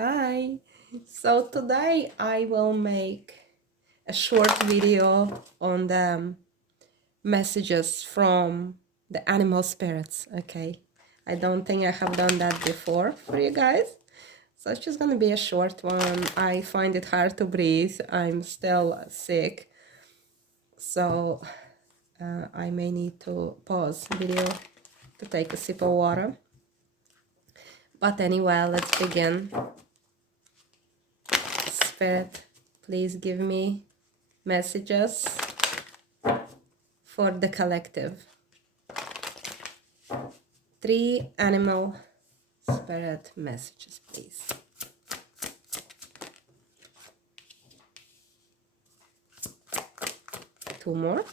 Hi. So today I will make a short video on the messages from the animal spirits, okay? I don't think I have done that before for you guys. So it's just gonna be a short one. I find it hard to breathe. I'm still sick. So I may need to pause video to take a sip of water. But anyway, let's begin. Spirit, please give me messages for the collective. 3 animal spirit messages, please. Two more.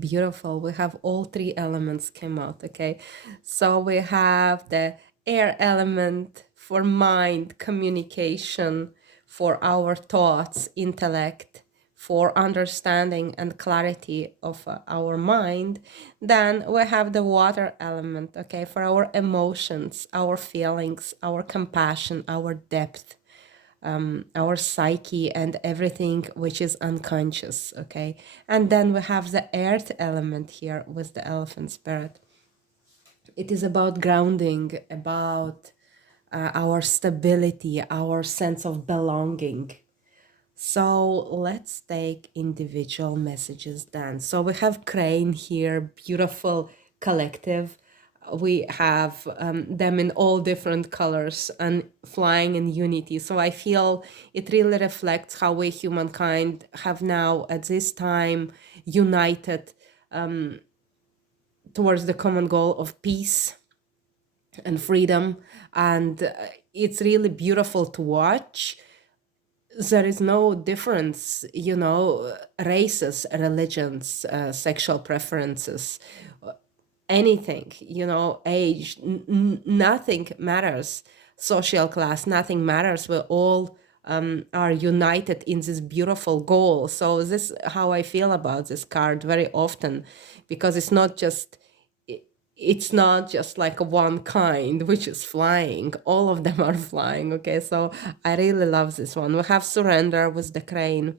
Beautiful. We have all 3 elements came out, okay? So we have the air element for mind, communication, for our thoughts, intellect, for understanding and clarity of our mind. Then we have the water element, okay, for our emotions, our feelings, our compassion, our depth, our psyche and everything which is unconscious, okay? And then we have the earth element here with the elephant spirit. It is about grounding, about our stability, our sense of belonging. So let's take individual messages then. So we have crane here, beautiful collective. We have them in all different colors and flying in unity. So I feel it really reflects how we humankind have now at this time united towards the common goal of peace and freedom. And it's really beautiful to watch. There is no difference, you know, races, religions, sexual preferences, anything, you know, age, nothing matters, social class, nothing matters. We all are united in this beautiful goal. So this is how I feel about this card very often, because it's not just like one kind which is flying. All of them are flying, okay? So I really love this one. We have surrender with the crane.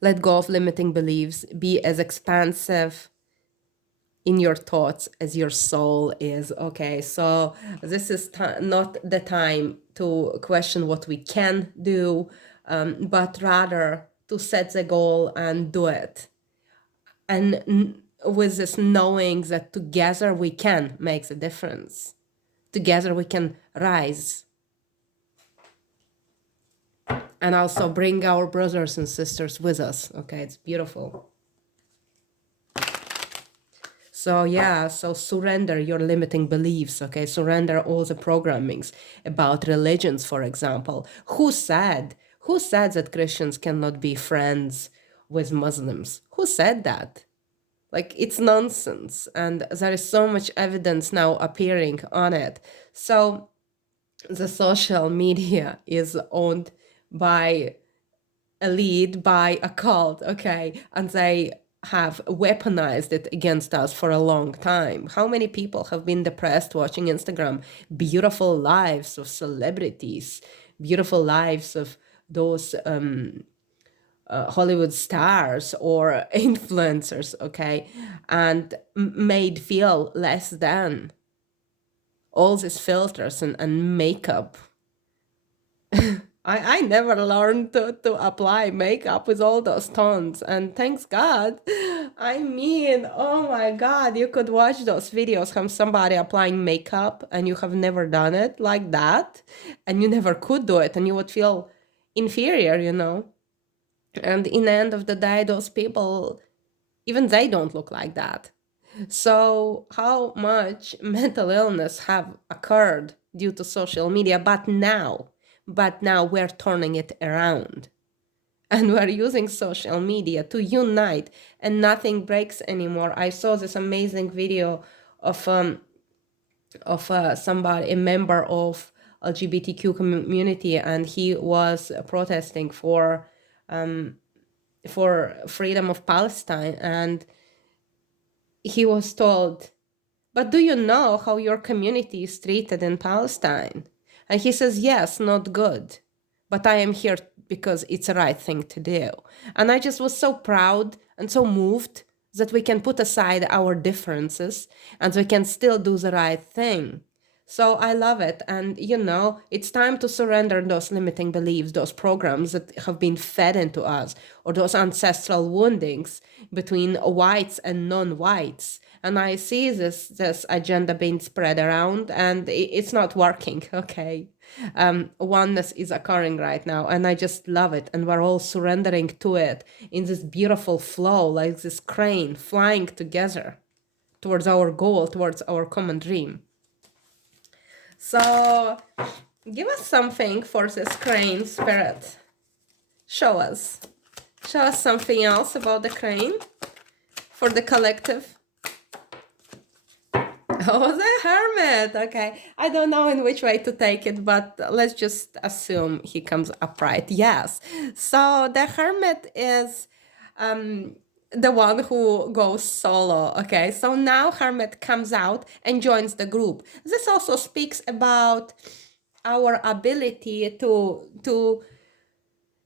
Let go of limiting beliefs. Be as expansive in your thoughts as your soul is, okay? So this is not the time to question what we can do, but rather to set the goal and do it. And with this knowing that together we can make the difference. Together we can rise. And also bring our brothers and sisters with us. Okay, it's beautiful. So yeah, so surrender your limiting beliefs, okay? Surrender all the programmings about religions, for example. Who said that Christians cannot be friends with Muslims? Who said that? Like, it's nonsense, and there is so much evidence now appearing on it. So the social media is owned by elite, by a cult, okay, and they have weaponized it against us for a long time. How many people have been depressed watching Instagram? Beautiful lives of celebrities, beautiful lives of those Hollywood stars or influencers, okay, and made feel less than. All these filters and makeup. I never learned to apply makeup with all those tones, and thanks God. I mean, oh my God, you could watch those videos from somebody applying makeup and you have never done it like that, and you never could do it, and you would feel inferior, you know. And in the end of the day, those people, even they don't look like that. So how much mental illness have occurred due to social media, but now we're turning it around. And we're using social media to unite, and nothing breaks anymore. I saw this amazing video of somebody, a member of LGBTQ community, and he was protesting for freedom of Palestine, and he was told, but do you know how your community is treated in Palestine? And he says, yes, not good, but I am here because it's the right thing to do. And I just was so proud and so moved that we can put aside our differences and we can still do the right thing. So I love it. And, it's time to surrender those limiting beliefs, those programs that have been fed into us, or those ancestral woundings between whites and non-whites. And I see this agenda being spread around, and it's not working, okay? Oneness is occurring right now, and I just love it. And we're all surrendering to it in this beautiful flow, like this crane flying together towards our goal, towards our common dream. So give us something for this crane spirit. Show us something else about the crane for the collective. Oh, the hermit. Okay. I don't know in which way to take it, but let's just assume he comes upright. Yes. So the hermit is the one who goes solo. Okay. So now hermit comes out and joins the group. This also speaks about our ability to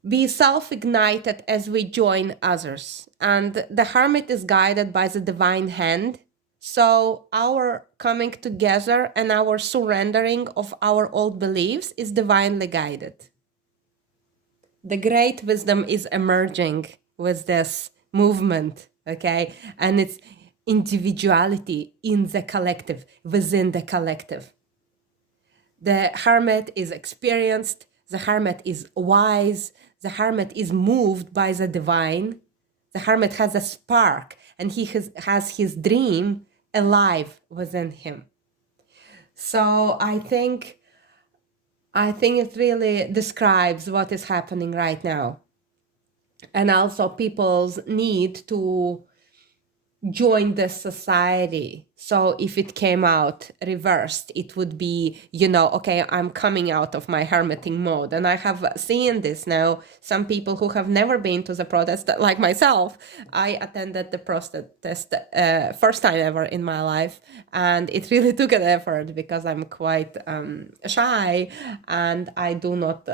be self-ignited as we join others. And the hermit is guided by the divine hand. So our coming together and our surrendering of our old beliefs is divinely guided. The great wisdom is emerging with this movement, okay? And it's individuality in the collective, within the collective. The hermit is experienced, the hermit is wise, the hermit is moved by the divine. The hermit has a spark, and he has his dream alive within him. So I think it really describes what is happening right now. And also people's need to join the society. So if it came out reversed, it would be, okay, I'm coming out of my hermiting mode. And I have seen this now. Some people who have never been to the protest, like myself, I attended the protest first time ever in my life. And it really took an effort because I'm quite shy and I do not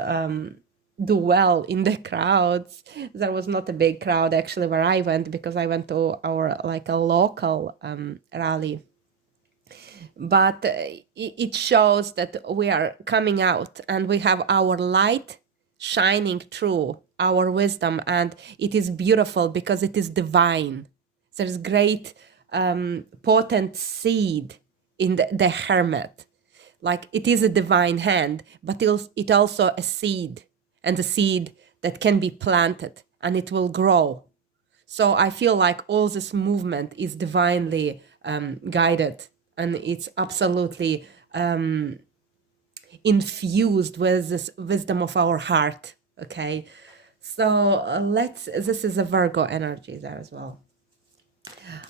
do well in the crowds. There was not a big crowd actually where I went, because I went to our a local rally. But it shows that we are coming out and we have our light shining through our wisdom, and it is beautiful because it is divine. There's great potent seed in the hermit. Like, it is a divine hand, but it also a seed, and a seed that can be planted and it will grow. So I feel like all this movement is divinely guided, and it's absolutely infused with this wisdom of our heart. Okay, so this is a Virgo energy there as well.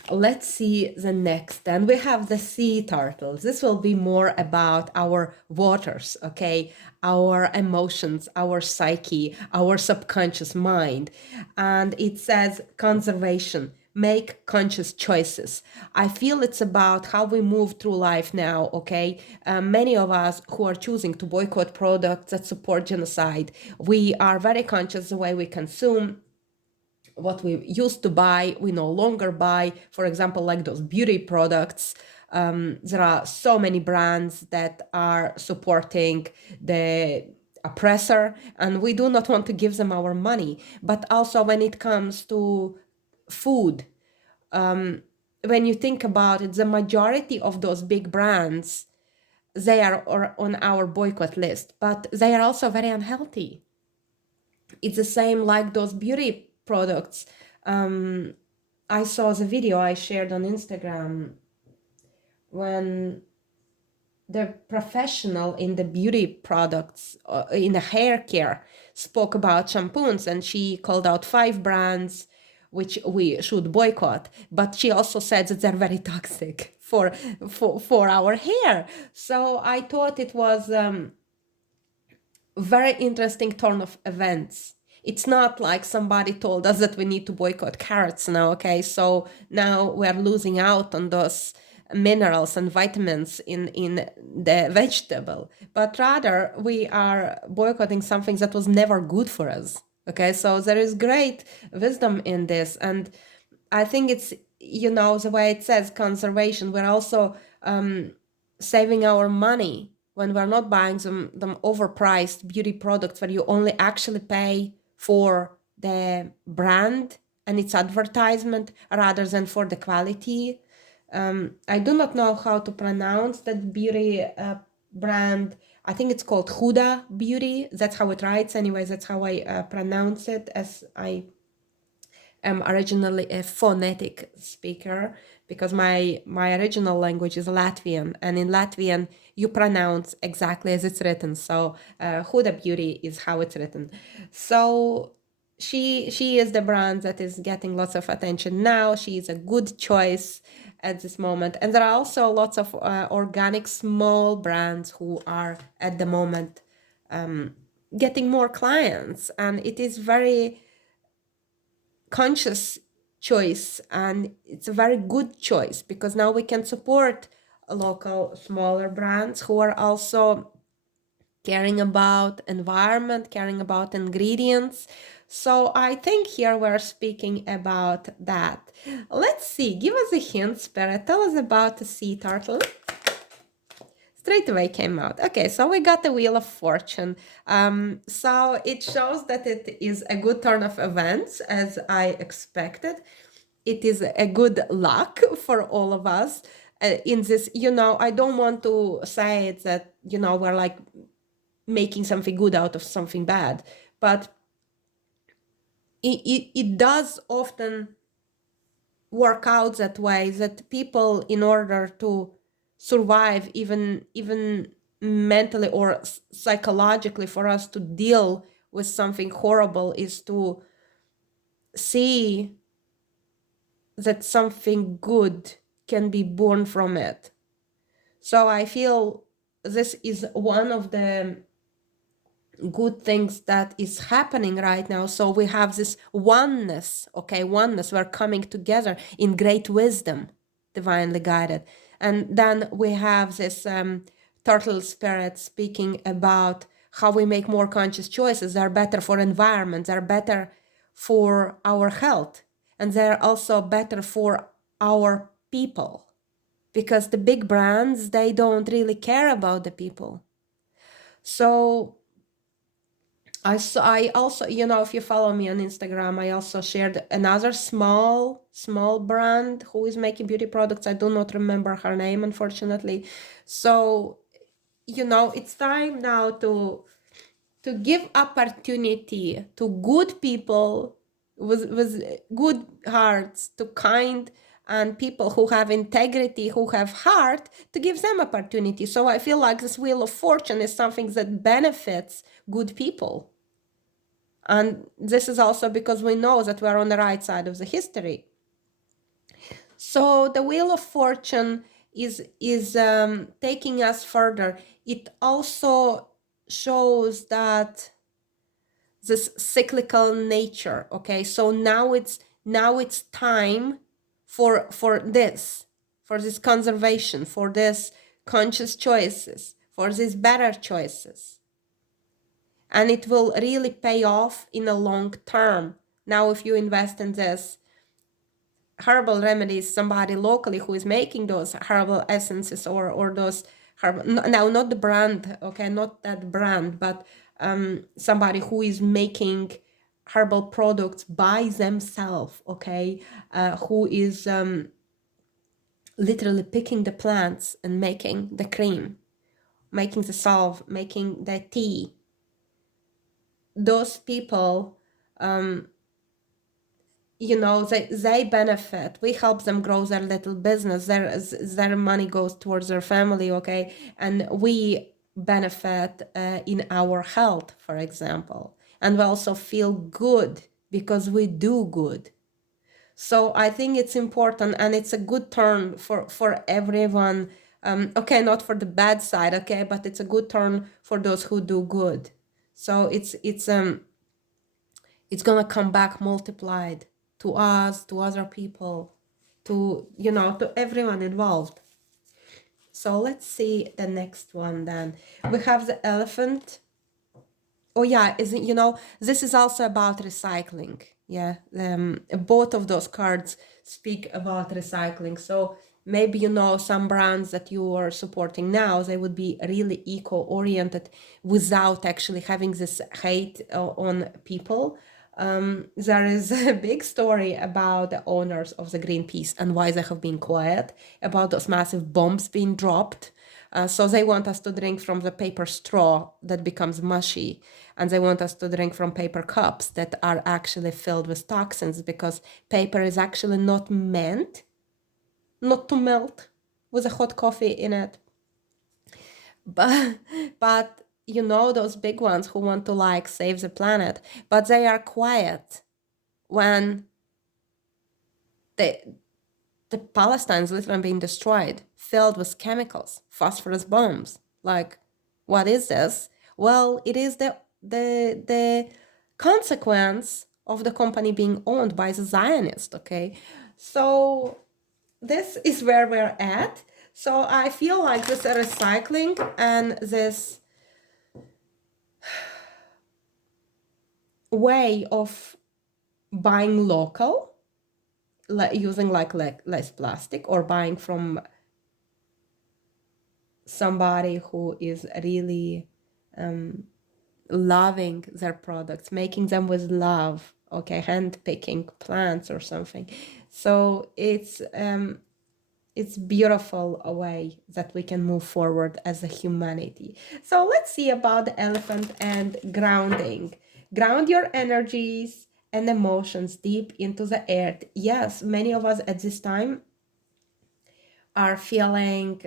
Let's see the next. And we have the sea turtles. This will be more about our waters, okay? Our emotions, our psyche, our subconscious mind. And it says conservation. Make conscious choices. I feel it's about how we move through life now, okay? Many of us who are choosing to boycott products that support genocide, we are very conscious the way we consume. What we used to buy, we no longer buy. For example, like those beauty products. There are so many brands that are supporting the oppressor, and we do not want to give them our money. But also when it comes to food, when you think about it, the majority of those big brands, they are on our boycott list, but they are also very unhealthy. It's the same like those beauty products. I saw the video I shared on Instagram when the professional in the beauty products, in the hair care, spoke about shampoos, and she called out 5 brands which we should boycott. But she also said that they're very toxic for our hair. So I thought it was very interesting turn of events, it's not like somebody told us that we need to boycott carrots now, okay? So now we're losing out on those minerals and vitamins in the vegetable, but rather we are boycotting something that was never good for us, okay? So there is great wisdom in this, and I think it's, the way it says conservation, we're also saving our money when we're not buying them overpriced beauty products where you only actually pay for the brand and its advertisement rather than for the quality. I do not know how to pronounce that beauty brand. I think it's called Huda Beauty. That's how it writes. Anyway, that's how I pronounce it, as I am originally a phonetic speaker, because my original language is Latvian, and in Latvian you pronounce exactly as it's written. So Huda Beauty is how it's written. So she is the brand that is getting lots of attention now. She is a good choice at this moment, and there are also lots of organic small brands who are at the moment getting more clients, and it is very conscious choice, and it's a very good choice because now we can support local smaller brands who are also caring about environment, caring about ingredients. So I think here we're speaking about that. Let's see, give us a hint, Spirit. Tell us about the sea turtle. Straight away came out. Okay, so we got the Wheel of Fortune. So it shows that it is a good turn of events, as I expected. It is a good luck for all of us in this. I don't want to say it that, we're like making something good out of something bad, but it does often work out that way, that people, in order to survive, even mentally or psychologically, for us to deal with something horrible, is to see that something good can be born from it. So I feel this is one of the good things that is happening right now. So we have this oneness, okay? Oneness, we're coming together in great wisdom, divinely guided. And then we have this turtle spirit speaking about how we make more conscious choices. They're better for environment, they're better for our health, and they're also better for our people, because the big brands, they don't really care about the people. So I also, if you follow me on Instagram, I also shared another small brand who is making beauty products. I do not remember her name, unfortunately. So, it's time now to give opportunity to good people with good hearts, to kind and people who have integrity, who have heart, to give them opportunity. So I feel like this Wheel of Fortune is something that benefits good people. And this is also because we know that we're on the right side of the history. So the Wheel of Fortune is taking us further. It also shows that this cyclical nature. Okay, so now it's time for this conservation, for this conscious choices, for these better choices. And it will really pay off in the long term. Now, if you invest in this herbal remedies, somebody locally who is making those herbal essences or those herbal, now not the brand, okay, not that brand, but somebody who is making herbal products by themselves, okay, who is literally picking the plants and making the cream, making the salve, making the tea. Those people, they benefit. We help them grow their little business. Their money goes towards their family, okay? And we benefit in our health, for example. And we also feel good because we do good. So I think it's important, and it's a good turn for everyone. Okay, not for the bad side, okay, but it's a good turn for those who do good. So it's gonna come back multiplied to us, to other people, to, you know, to everyone involved. So let's see the next one then. We have the elephant. Oh yeah, isn't, you know, this is also about recycling. Yeah, both of those cards speak about recycling. So maybe, you know, some brands that you are supporting now, they would be really eco-oriented without actually having this hate on people. There is a big story about the owners of the Greenpeace and why they have been quiet about those massive bombs being dropped. So they want us to drink from the paper straw that becomes mushy, and they want us to drink from paper cups that are actually filled with toxins, because paper is actually not meant not to melt with a hot coffee in it. But you know, those big ones who want to like save the planet, but they are quiet when the Palestine is literally being destroyed, filled with chemicals, phosphorus bombs. Like, what is this? Well, it is the consequence of the company being owned by the Zionist, okay? So this is where we're at. So I feel like this recycling and this way of buying local, using like less plastic, or buying from somebody who is really loving their products, making them with love, okay, hand picking plants or something. So it's beautiful a way that we can move forward as a humanity. So let's see about the elephant and grounding. Ground your energies and emotions deep into the earth. Yes, many of us at this time are feeling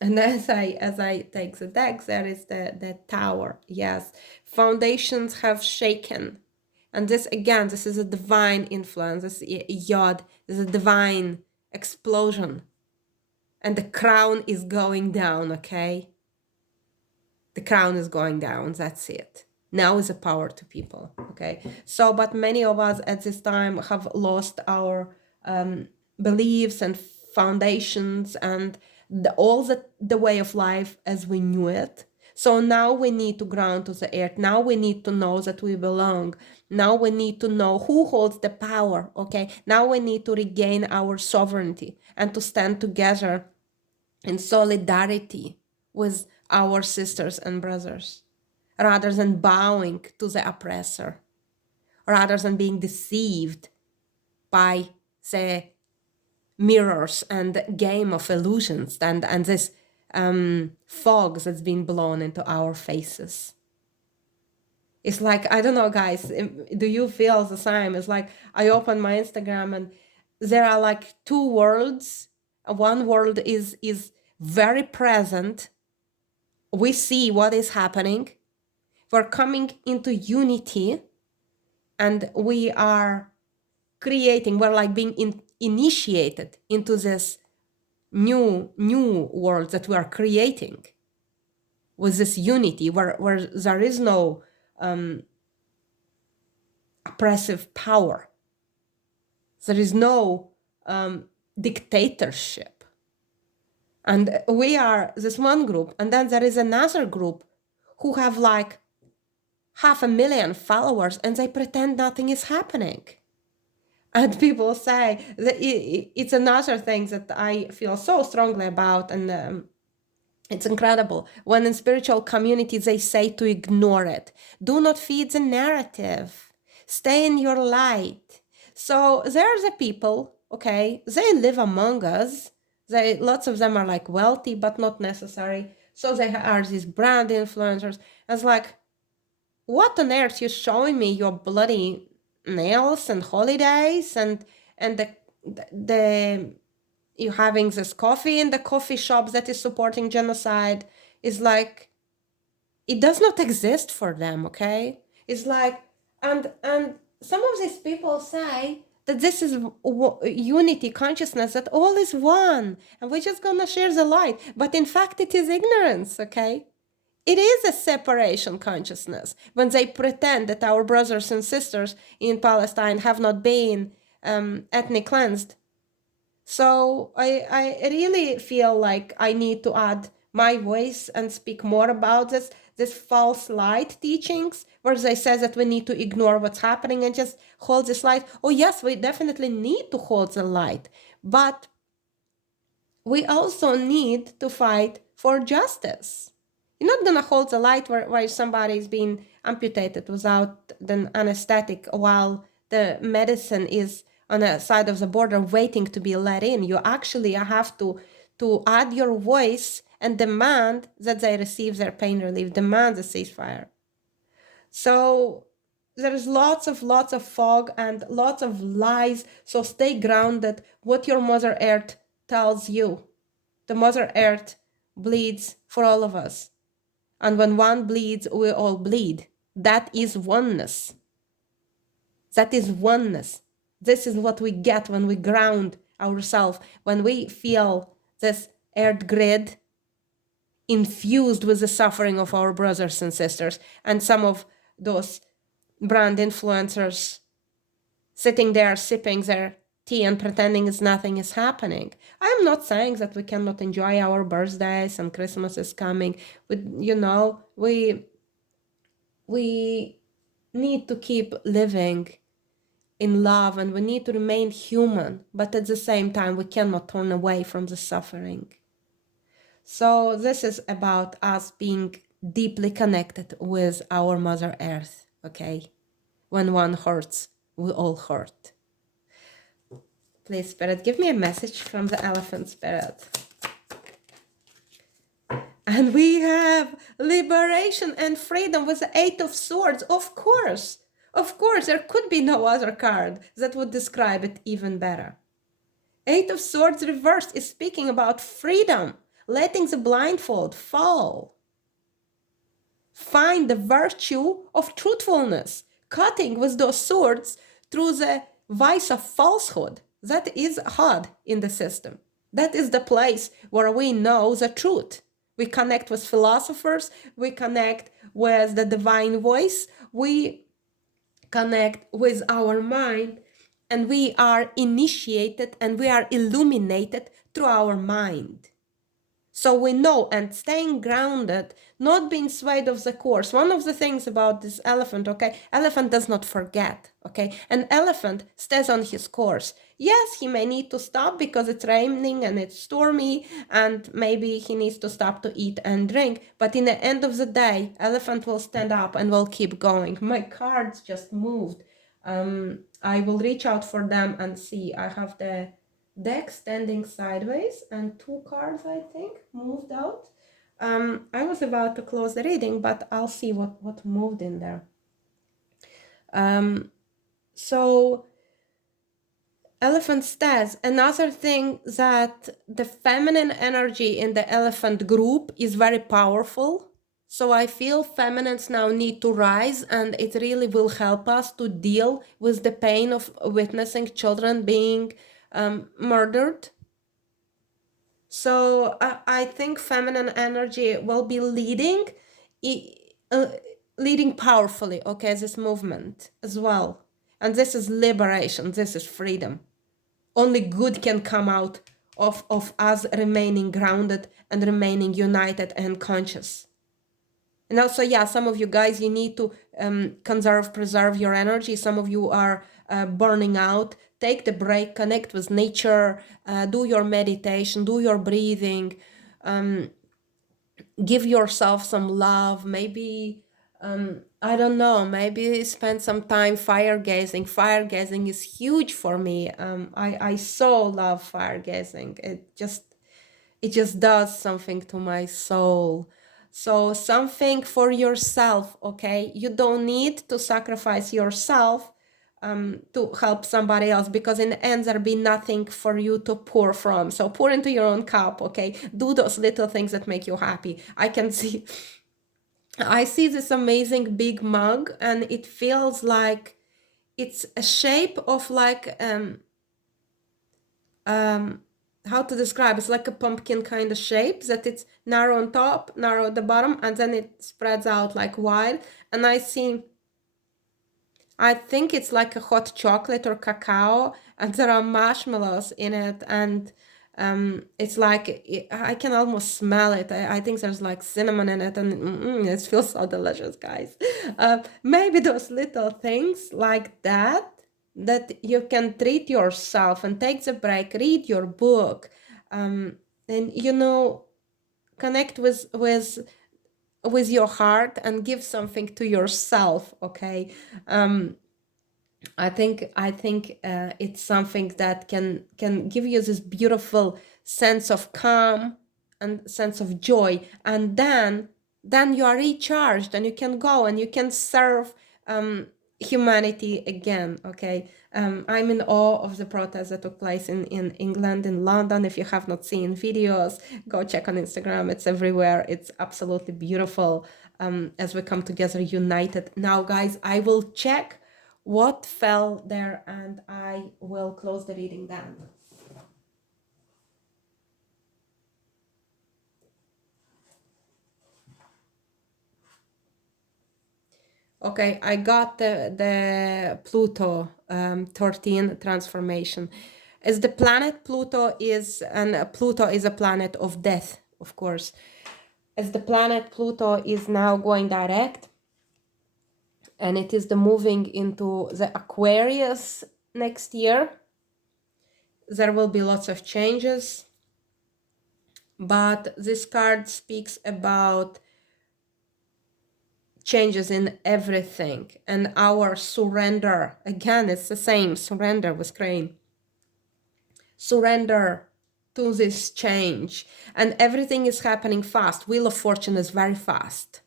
and as I take the deck, there is the tower. Yes, foundations have shaken, and this again, this is a divine influence. This yod, this is a divine explosion, and the crown is going down. Okay, the crown is going down. That's it. Now is a power to people. Okay, so but many of us at this time have lost our beliefs and foundations and all the way of life as we knew it. So now we need to ground to the earth. Now we need to know that we belong. Now we need to know who holds the power. Okay, now we need to regain our sovereignty and to stand together in solidarity with our sisters and brothers, rather than bowing to the oppressor, rather than being deceived by the mirrors and game of illusions and this fog that's been blown into our faces. It's like, I don't know, guys, do you feel the same? It's like I open my Instagram and there are like two worlds. One world is very present. We see what is happening. We're coming into unity, and we are creating, we're like being initiated into this new world that we are creating with this unity where there is no oppressive power. There is no dictatorship. And we are this one group, and then there is another group who have like 500,000 followers, and they pretend nothing is happening. And people say that it's another thing that I feel so strongly about, and it's incredible. When in spiritual communities, they say to ignore it. Do not feed the narrative. Stay in your light. So there's the people, okay, they live among us. Lots of them are like wealthy, but not necessary. So they are these brand influencers. It's like, what on earth you showing me your bloody nails and holidays and the you having this coffee in the coffee shop that is supporting genocide is like, it does not exist for them, okay? It's like, and some of these people say that this is unity consciousness, that all is one and we're just gonna share the light, but in fact it is ignorance, okay? it is a separation consciousness when they pretend that our brothers and sisters in Palestine have not been ethnic cleansed. So I really feel like I need to add my voice and speak more about this false light teachings, where they say that we need to ignore what's happening and just hold this light. Oh yes, we definitely need to hold the light, but we also need to fight for justice. You're not gonna hold the light where somebody is being amputated without the anesthetic while the medicine is on the side of the border waiting to be let in. You actually have to add your voice and demand that they receive their pain relief, demand the ceasefire. So there's lots of fog and lots of lies. So stay grounded. What your Mother Earth tells you. The Mother Earth bleeds for all of us. And when one bleeds, we all bleed. That is oneness. That is oneness. This is what we get when we ground ourselves, when we feel this earth grid infused with the suffering of our brothers and sisters, and some of those brand influencers sitting there sipping their tea and pretending as nothing is happening. I'm not saying that we cannot enjoy our birthdays and Christmas is coming. We need to keep living in love and we need to remain human, but at the same time, we cannot turn away from the suffering. So this is about us being deeply connected with our Mother Earth, okay? When one hurts, we all hurt. Please, Spirit, give me a message from the Elephant Spirit. And we have liberation and freedom with the Eight of Swords, of course. Of course, there could be no other card that would describe it even better. Eight of Swords reversed is speaking about freedom, letting the blindfold fall. Find the virtue of truthfulness, cutting with those swords through the vice of falsehood. That is hard in the system. That is the place where we know the truth. We connect with philosophers, we connect with the divine voice, we connect with our mind, and we are initiated and we are illuminated through our mind. So we know, and staying grounded, not being swayed of the course. One of the things about this elephant, okay, elephant does not forget, okay? An elephant stays on his course. Yes, he may need to stop because it's raining and it's stormy, and maybe he needs to stop to eat and drink. But in the end of the day, elephant will stand up and will keep going. My cards just moved. I will reach out for them and see. I have the deck standing sideways and two cards, I think, moved out. I was about to close the reading, but I'll see what moved in there. So elephant stays. Another thing, that the feminine energy in the elephant group is very powerful. So I feel feminines now need to rise, and it really will help us to deal with the pain of witnessing children being murdered. So I think feminine energy will be leading powerfully, okay, this movement as well. And this is liberation, this is freedom. Only good can come out of us remaining grounded and remaining united and conscious. And also, yeah, some of you guys, you need to preserve your energy. Some of you are burning out. Take the break, connect with nature, do your meditation, do your breathing, give yourself some love. Maybe, I don't know, maybe spend some time fire gazing. Fire gazing is huge for me. I so love fire gazing. It just does something to my soul. So something for yourself, okay? You don't need to sacrifice yourself to help somebody else, because in the end there'll be nothing for you to pour from. So pour into your own cup, okay? Do those little things that make you happy. I see this amazing big mug, and it feels like it's a shape of like how to describe, it's like a pumpkin kind of shape, that it's narrow on top, narrow at the bottom, and then it spreads out like wide. And I think it's like a hot chocolate or cacao, and there are marshmallows in it, and it's like I can almost smell it. I think there's like cinnamon in it, and it feels so delicious, guys. Maybe those little things like that you can treat yourself and take the break, read your book, and connect with your heart and give something to yourself. Okay. I think it's something that can give you this beautiful sense of calm and sense of joy, and then you are recharged and you can go and you can serve humanity again. Okay. I'm in awe of the protests that took place in England, in London. If you have not seen videos, go check on Instagram. It's everywhere. It's absolutely beautiful, as we come together united. Now, guys, I will check what fell there and I will close the reading down. Okay, I got the Pluto 13 transformation. As the planet Pluto is, and Pluto is a planet of death, of course. As the planet Pluto is now going direct, and it is the moving into the Aquarius next year, there will be lots of changes. But this card speaks about changes in everything and our surrender. Again, it's the same surrender with crane. Surrender to this change. And everything is happening fast. Wheel of Fortune is very fast.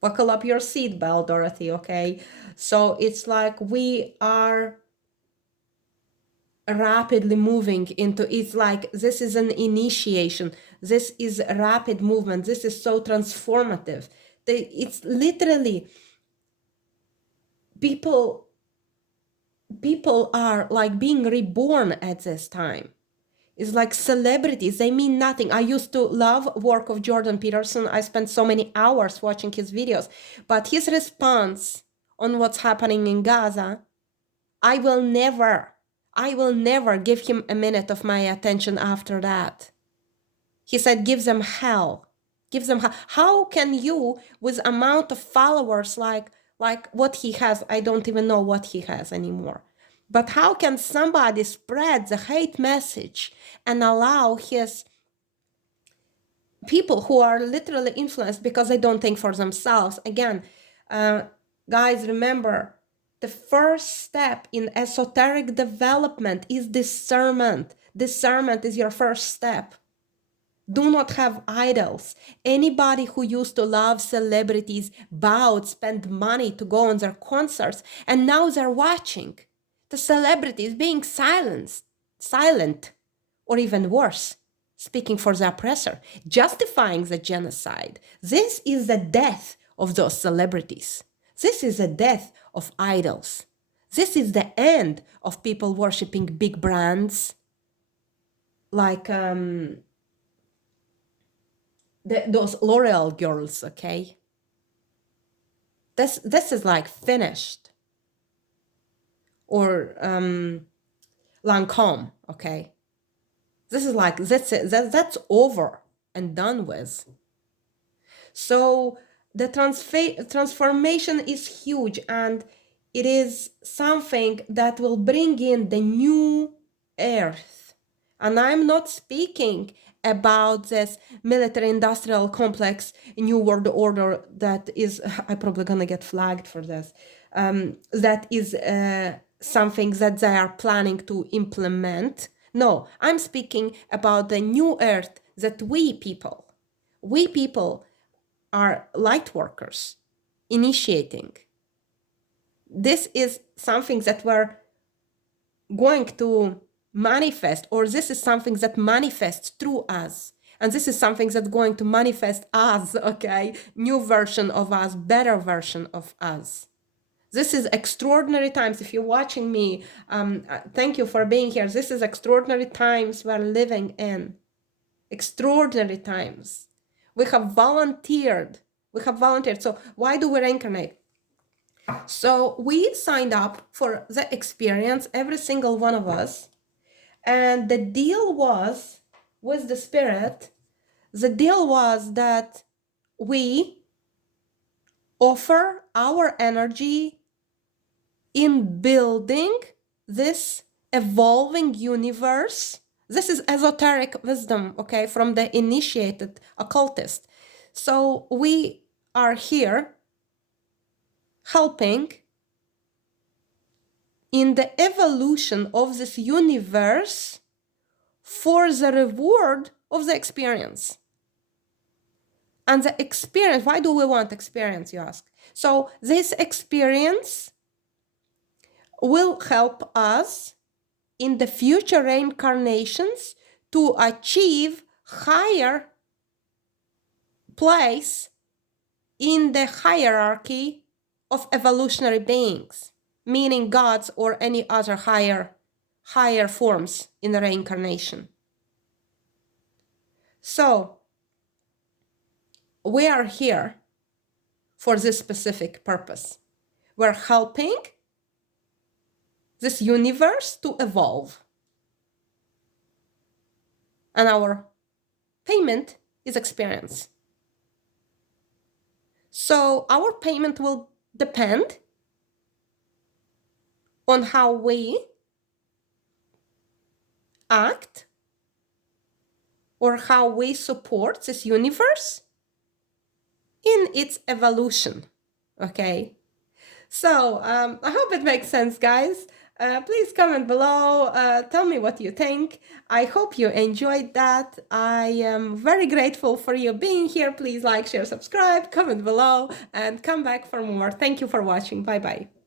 Buckle up your seatbelt, Dorothy, okay? So it's like we are rapidly moving into, it's like this is an initiation. This is rapid movement. This is so transformative. It's literally people are like being reborn at this time. It's like celebrities, they mean nothing. I used to love work of Jordan Peterson. I spent so many hours watching his videos, but his response on what's happening in Gaza, I will never give him a minute of my attention after that. He said, give them hell. Give them hell. How can you, with amount of followers like what he has, I don't even know what he has anymore. But how can somebody spread the hate message and allow his people who are literally influenced because they don't think for themselves? Again, guys, remember, the first step in esoteric development is discernment. Discernment is your first step. Do not have idols. Anybody who used to love celebrities bowed, spent money to go on their concerts, and now they're watching the celebrities being silent, or even worse, speaking for the oppressor, justifying the genocide. This is the death of those celebrities. This is the death of idols. This is the end of people worshiping big brands like those L'Oreal girls, okay? This is like finished. Or Lancome, okay? This is like, that's over and done with. So the transformation is huge, and it is something that will bring in the new earth. And I'm not speaking about this military industrial complex, new world order that is, I'm probably gonna get flagged for this, that is something that they are planning to implement. No, I'm speaking about the new earth that we people are light workers initiating. This is something that we're going to manifest, or this is something that manifests through us. And this is something that's going to manifest us, okay? New version of us, better version of us. This is extraordinary times. If you're watching me, thank you for being here. This is extraordinary times we're living in. Extraordinary times. We have volunteered. So why do we reincarnate? So we signed up for the experience, every single one of us. And the deal was with the spirit, the deal was that we offer our energy in building this evolving universe. This is esoteric wisdom, okay, from the initiated occultist. So we are here helping in the evolution of this universe for the reward of the experience. And the experience, why do we want experience, you ask? So this experience will help us in the future reincarnations to achieve higher place in the hierarchy of evolutionary beings, meaning gods or any other higher forms in the reincarnation. So we are here for this specific purpose. We're helping this universe to evolve. And our payment is experience. So our payment will depend on how we act or how we support this universe in its evolution, okay? So I hope it makes sense, guys. Please comment below, tell me what you think. I hope you enjoyed that. I am very grateful for you being here. Please like, share, subscribe, comment below, and come back for more. Thank you for watching. Bye-bye.